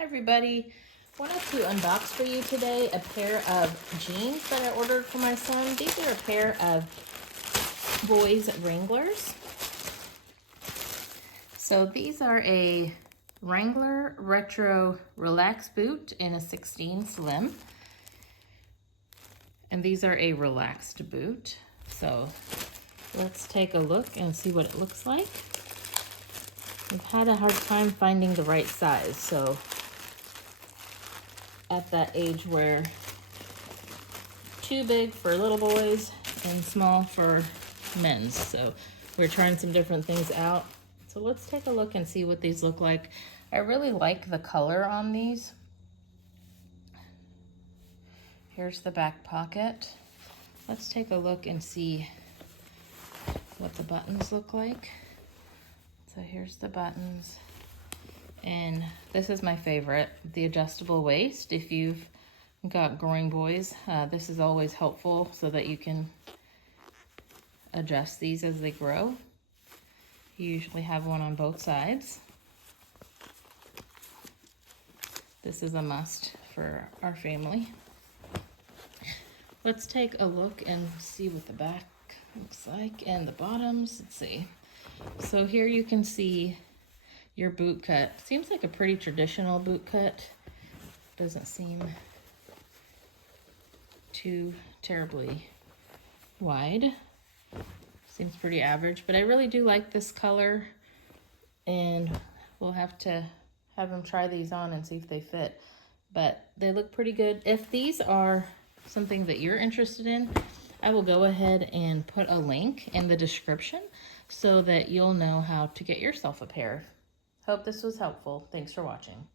Hi everybody, wanted to unbox for you today a pair of jeans that I ordered for my son. These are a pair of boys Wranglers. So these are a Wrangler Retro relaxed boot in a 16 slim. And these are a relaxed boot. So let's take a look and see what it looks like. We've had a hard time finding the right size, so at that age where too big for little boys and small for men's. So we're trying some different things out. So let's take a look and see what these look like. I really like the color on these. Here's the back pocket. Let's take a look and see what the buttons look like. So here's the buttons. And this is my favorite, the adjustable waist. If you've got growing boys, this is always helpful so that you can adjust these as they grow. You usually have one on both sides. This is a must for our family. Let's take a look and see what the back looks like and the bottoms. Let's see. So here you can see your boot cut. Seems like a pretty traditional boot cut. Doesn't seem too terribly wide. Seems pretty average, but I really do like this color, and we'll have to have them try these on and see if they fit, but they look pretty good. If these are something that you're interested in, I will go ahead and put a link in the description so that you'll know how to get yourself a pair. Hope this was helpful. Thanks for watching.